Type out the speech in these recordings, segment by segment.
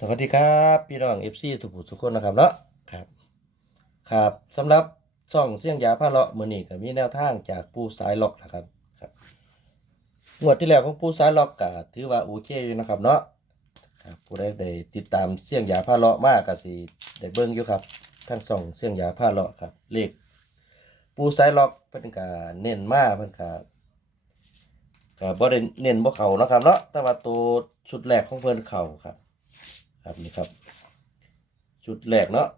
สวัสดีครับ พี่น้อง FC ทุกผู้ทุกคนนะครับเนาะครับครับสำหรับช่องเสี่ยงยาผ้าเลาะมือนี้ก็มีแนวทางจากปูสายล็อกนะครับครับงวดที่แล้วของปูสายล็อกก็ถือว่าโอเคอยู่นะครับเนาะครับผู้ใดได้ติดตามเสี่ยงยาผ้าเลาะมากก็สิได้เบิ่งอยู่ครับทั้งช่องเสี่ยงยาผ้าเลาะครับเลขปูสายล็อกเพิ่นก็เน้นมาเพิ่นก็ก็บ่ได้เน้นบ่เข้านะครับเนาะแต่ว่าตัวชุดแรกของเพิ่นเข้าครับ ครับนี่ครับ ชุดแรกเนาะ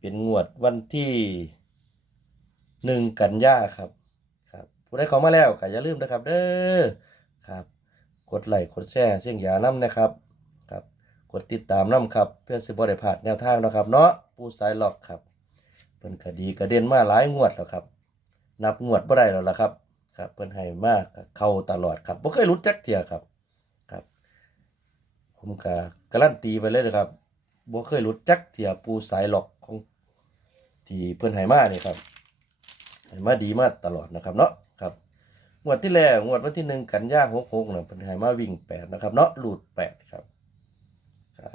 เป็นงวดวันที่หนึ่งกันยาครับ ครับ ผู้ได้ข้ามาแล้วก็อย่าลืมนะครับ เด้อครับ กดไลค์กดแชร์เสียงยาน้ำนะครับครับ กดติดตามน้ำครับ เพื่อสิบ่ได้พลาดแนวทางนะครับ เนาะผู้สายหลอกครับเพิ่นคดีกระเด็นมาหลายงวดแล้วครับ นับงวดบ่ได้แล้วล่ะครับ ครับเพิ่นให้มากเข้าตลอดครับบ่เคยหลุดจักเทียครับ ผมก็การันตีไปเลยนะครับบ่เคยหลุดจักเที่ยปูสายหลอกของที่เพิ่อนให้มานี่ครับให้มาดีมากตลอดนะครับเนาะครับงวดที่แล้วงวดวันที่หนึ่งกันยาหกหกเนี่ยเพิ่อนให้มาวิ่งแปดนะครับเนาะหลุดแปดครับ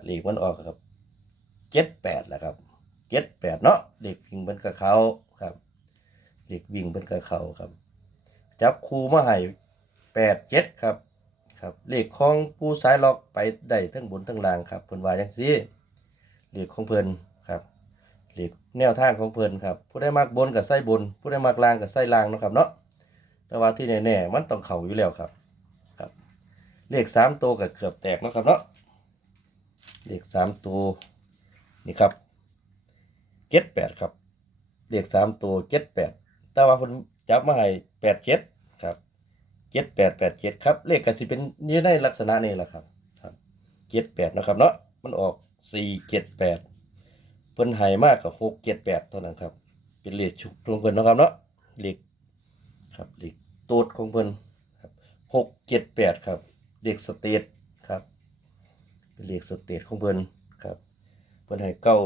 เลขมันออกครับเจ็ดแปดแหละครับเจ็ดแปดเนาะเลขวิ่งเป็นกับเขาครับเลขวิ่งเป็นกับเขาครับ จับคูมาให้แปดเจ็ดครับ ครับเลขของผู้สายล็อกไปได้ทั้งบนทั้งล่างครับเพิ่นว่าจังซี่เลขของเพิ่นครับเลขแนวทางของเพิ่นครับผู้ได้มักบนกับไส้บน ผู้ได้มักล่างกับไส้ล่างนะครับเนาะแต่ว่าที่แน่ๆมันต้องเข้าอยู่แล้วครับครับ เลขสามตัวก็เกือบแตกนะครับเนาะเลขสามตัวนี่ครับเจ็ดแปดครับเลขสามตัวเจ็ดแปดแต่ว่าเพิ่นจับมาให้แปดเจ็ด เจ็ดแปดแปดเจ็ดครับ เลขก็สิเป็นยี่ในลักษณะนี้แหละครับครับเจ็ดแปดนะครับเนาะมันออกสี่เจ็ดแปดเพิ่นหายมากกับหกเจ็ดแปดเท่านั้นครับ เป็นเลขชุกตรงเพิ่นนะครับเนาะเลขครับเลขตูดของเพิ่นหกเจ็ดแปดครับเลขสเตทครับเป็นเลขสเตทของเพิ่นครับเพิ่นให้เก้า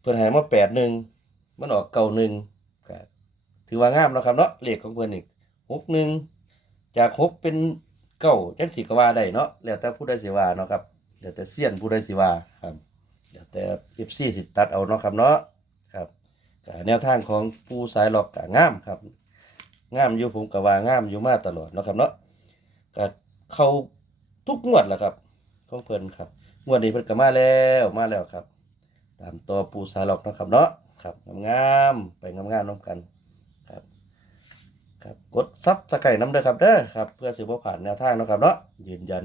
เพิ่นให้มาแปดหนึ่งมันออกเก้าหนึ่งครับถือว่างามเนาะครับเนาะเลขของเพิ่นอีก หกหนึ่งจากหกเป็นเก้าจังสีก็ว่าได้เนาะแล้วแต่ผู้ใดสิว่าเนาะครับแล้วแต่เสี้ยนผู้ใดสิว่าครับแล้วแต่เอฟซีสิตัดเอาเนาะครับเนาะครับก็แนวทางของผู้สายหลอกก็งามครับงามอยู่ผมก็ว่างามอยู่มาตลอดเนาะครับเนาะก็เขาทุกงวดแหละครับของเพิ่นครับงวดนี้เพิ่นก็มาแล้วมาแล้วครับ ตามตัวปูสายหลอกเนาะครับเนาะครับงามๆไปงามๆน้ำกัน ครับกดซับสไครต์น้ำเด้อครับเด้อครับ เพื่อสิบ่ผ่านแนวทางเนาะครับเนาะยืนยัน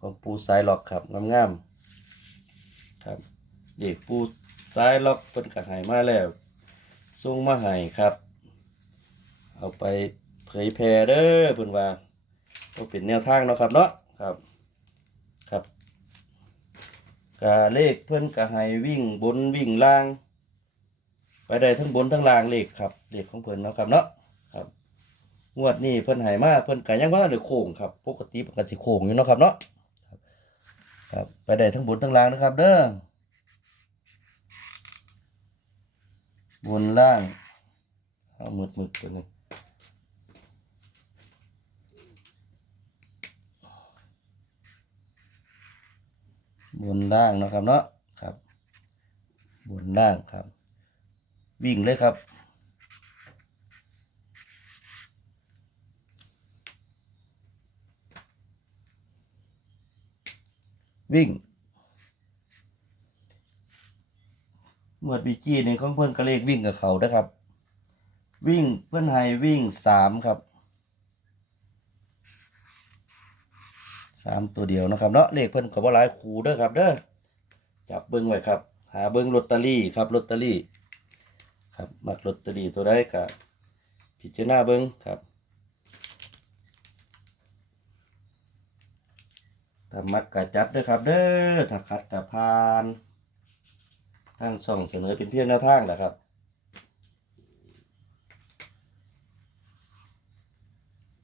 ของปูสายล็อกครับงามๆครับเด็กปูสายล็อกเพิ่นก็ให้มาแล้วส่งมาให้ครับ เอาไปเผยแพร่เด้อเพิ่นว่าก็เป็นแนวทางเนาะครับเนาะครับครับกาเลขเพิ่นก็ให้วิ่งบนวิ่งล่าง ไปได้ทั้งบนทั้งล่างเลขครับเลขของเพิ่นเนาะครับเนาะ งวดนี้เพิ่นหายมาเพิ่นก็ยังว่าได้โค้งครับปกติเพิ่นก็สิโค้งอยู่เนาะครับเนาะครับไปได้ทั้งบนทั้งล่างนะครับ เด้อบนล่างเอามืดมืดตัวนี้บนล่างนะครับเนาะครับ บนล่างครับ วิ่งเลยครับ วิ่งหมวดบีจีนี่ของเพื่อนก็เลขวิ่งกับเขานะครับ วิ่งเพื่อนให้วิ่งสามครับสามตัวเดียวนะครับเนาะเลขเพื่อนกับว่าหลายคูเด้อครับเด้อจับเบิ้งไว้ครับ หาเบิ้งลอตเตอรี่ครับลอตเตอรี่ ครับมักลอตเตอรี่ตัวได้กับพิจารณาเบิ้งครับ ถ้ามักกะจัดด้อครับ เด้อถ้าขัดกะพานทางส่องเสนอเป็นเพียงแนวทางแหละครับ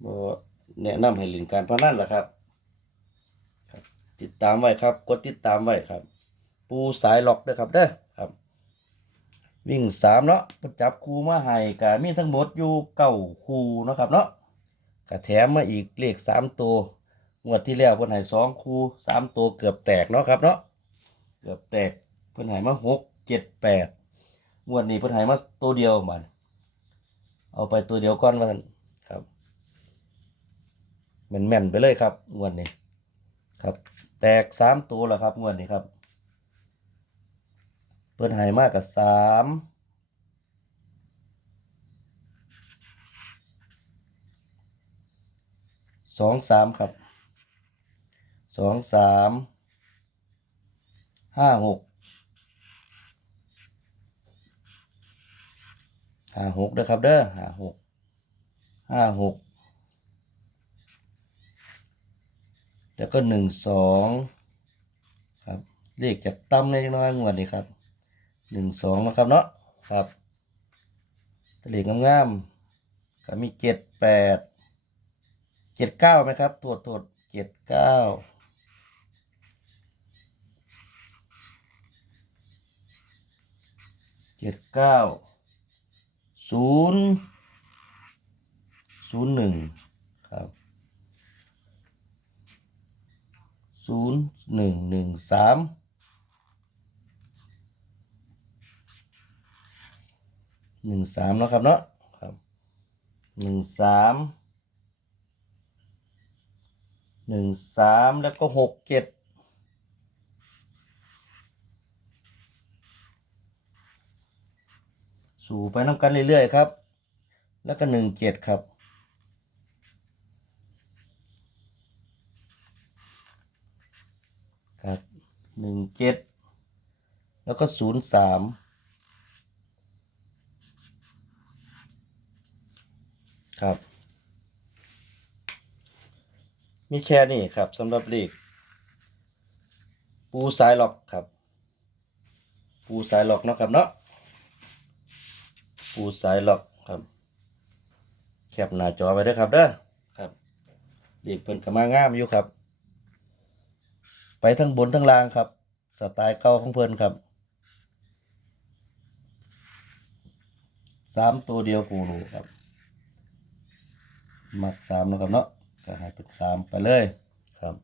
บแนะนำให้เล่นการพนันแหละครับ ติดตามไว้ครับ กดติดตามไว้ครับ ปูสายล็อกด้อครับเด้อครับ วิ่งสามเนาะจับคูมาให้กะมีทั้งหมดอยู่เก้าคูเนาะครับเนาะกะแถมมาอีกเลขสามตัว งวดที่แล้วเพิ่นให้สองคูสามตัวเกือบแตกเนาะครับเนาะเกือบแตกเพิ่นให้มาหกเจ็ดแปดงวดนี้เพิ่นให้มาตัวเดียวบัดเอาไปตัวเดียวก่อนว่าซั่นครับแม่นๆไปเลยครับงวดนี้ครับ แตกสามตัวแล้วครับงวดนี้ครับ เพิ่นให้มากกับสามสองสามครับ สองสามห้าหกห้าหกเด้อครับเด้อห้าหกห้าหกแล้วก็หนึ่งสองครับเลขจากตั้มในจังน้อยงวดนี้ครับหนึ่งสองนะครับเนาะครับเลขงามๆก็มีเจ็ดแปดเจ็ดเก้าไหมครับ ตรวจตรวจเจ็ดเก้า เจ็ดเก้าศูนย์ศูนย์หนึ่งครับศูนย์หนึ่งหนึ่งสามหนึ่งสามนะครับเนาะครับหนึ่งสามหนึ่งสามแล้วก็หกเจ็ด สู่ไปน้ำกันเรื่อยๆครับ แล้วก็หนึ่งเจ็ดครับครับหนึ่งเจ็ดแล้วก็ศูนย์สามครับ มีแค่นี้ครับสำหรับเลขปูสายหลอกครับ ปูสายหลอกเนาะครับเนาะ ปูสายล็อกครับแคปหน้าจอไปเด้อครับเด้อครับเลขเพิ่นก็มางามอยู่ครับ ไปทั้งบนทั้งล่างครับ สไตล์เก่าของเพิ่นครับสามตัวเดียวกูรู้ครับมักสามนะครับเนาะก็ให้เป็นสามไปเลยครับ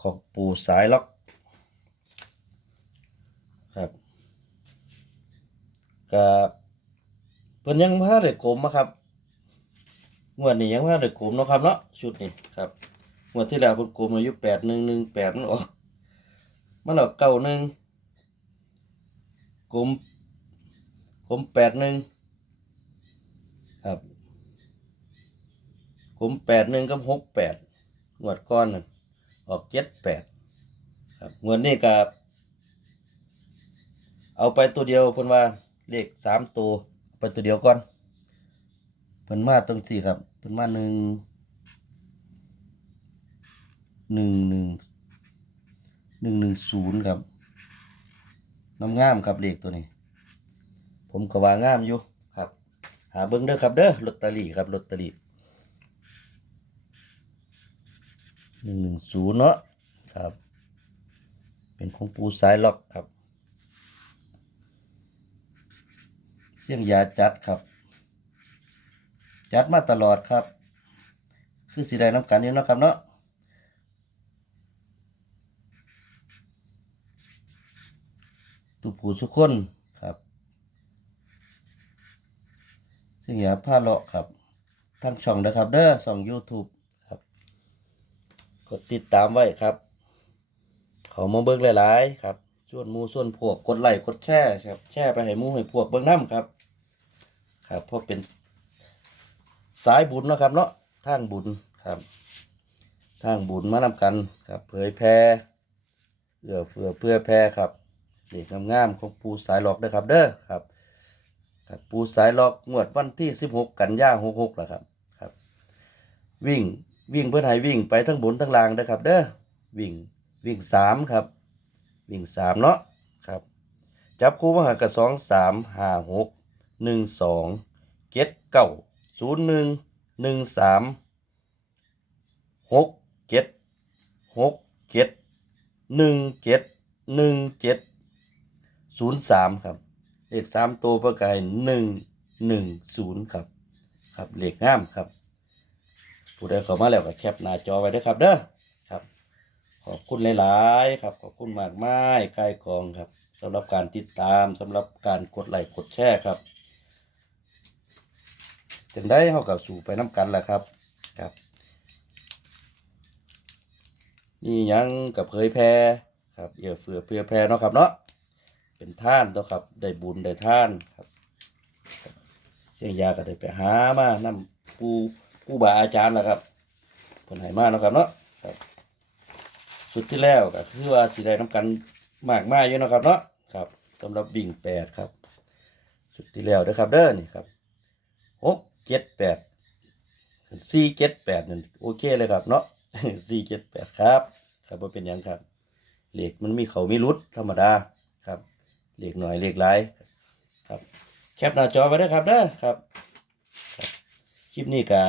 ของปูสายล็อกครับก็ เพิ่นยังพาได้กลมนะครับงวดนี้ยังพาได้กลมเนาะครับเนาะชุดนี้ครับงวดที่แล้วเพิ่นกลมอายุแปดหนึ่งหนึ่งแปดมันออกมันออกเก้าหนึ่งกลมกลมแปดหนึ่งครับผมแปดหนึ่งกับหกแปดงวดก้อนนั่นออกเจ็ดแปดครับงวดนี้กับเอาไปตัวเดียวเพิ่นว่าเลขสามตัว ไปตัวเดียวก่อนเพิ่นมาตรงสี่ครับเพิ่นมาหนึ่งหนึ่งหนึ่งหนึ่งหนึ่งศูนย์ครับน้ำงามครับเลขตัวนี้ ผมก็ว่างามอยู่ครับ หาเบิ้งเด้อครับเด้อลอตเตอรี่ครับลอตเตอรี่หนึ่งหนึ่งศูนย์เนาะครับ เป็นของปูสายล็อกครับ เสียงยาจัดครับ จัดมาตลอดครับ คือสีได้น้ำกันนี่นะครับเนาะตุปูทุกคนครับเสียงยาผ้าเลาะครับทั้งช่องนะครับเด้อช่อง YouTube ครับ กดติดตามไว้ครับขามาเบิ่งหลาย ๆ ครับ ส่วนมูส่วนพวกกดไลค์กดแชร์ครับแชร์ไปให้มูให้พวกเบิ่งน้ำครับ ครับเพราะเป็นสายบุญนะครับเนาะทางบุญครับ ทางบุญมานำกันครับ เผยแพร่เอื้อเฟื้อเพื่อแพร่ครับเด็กงามๆของปูสายหลอกเด้อครับ เด้อครับครับปูสายหลอกงวดวันที่สิบหกกันยาหกหกแหละครับครับ วิ่งวิ่งเพื่อให้วิ่งไปทั้งบนทั้งล่างเด้อครับ เด้อวิ่งวิ่งสามครับ วิ่งสามเนาะครับ จับคู่มาหากับสองสามห้าหกหนึ่งสองเจ็ดเก้าศูนย์หนึ่งหนึ่งสามหกเจ็ดหกเจ็ดหนึ่งเจ็ดหนึ่งเจ็ดศูนย์สามครับเลขสามตัวประกายหนึ่งหนึ่งศูนย์ครับ ครับเลขงามครับ ผู้ใดเข้ามาแล้วก็แคปหน้าจอไว้ด้วยครับเด้อ ขอบคุณหลายๆ ครับ ขอบคุณมากมายใกล้กองครับสำหรับการติดตามสำหรับการกดไลค์กดแชร์ครับจึงได้เฮากับสู่ไปน้ำกันแหละครับครับนี่ยังกับเผยแพร่ครับเอื้อเฟือเพื่อแพร่เนาะครับเนาะเป็นท่านตัวครับได้บุญได้ท่านครับเสียงยาก็ได้ไปหามานำผู้ผู้บาอาจารย์แหละครับเพิ่นให้มาเนาะครับเนาะครับ สุดที่แล้วก็คือว่าสิได้นํกันมากมายอยู่นะครับเนาะครับสำหรับบิ่งแปดครับ สุดที่แล้วเด้อครับเด้อนี่ครับหกเจ็ดแปดสี่เจ็ดแปดนั่นโอเคเลยครับเนาะสี่เจ็ดแปดครับ ครับว่าเป็นยังครับเหล็กมันมีเขามีรุดธรรมดาครับเหล็กหน่อยเหล็กหลายครับ แคปหน้าจอไว้ด้วยครับเด้อครับ คลิปนี้ก็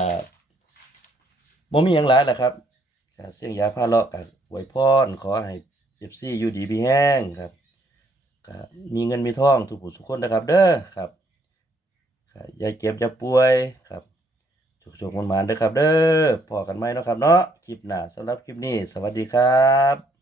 บ่มีหยังหลายแหละครับเสียงยาพาเลาะกับ ไวยพรขอให้เอฟซีอยู่ดีมีแห้งครับครับมีเงินมีทองทุกผู้ทุกคนนะครับ เด้อครับอย่าเจ็บอย่าป่วยครับจุกๆมันๆเด้อครับ เด้อพอกันไหมเนาะครับเนาะคลิปหน้าสำหรับคลิปนี้ สวัสดีครับ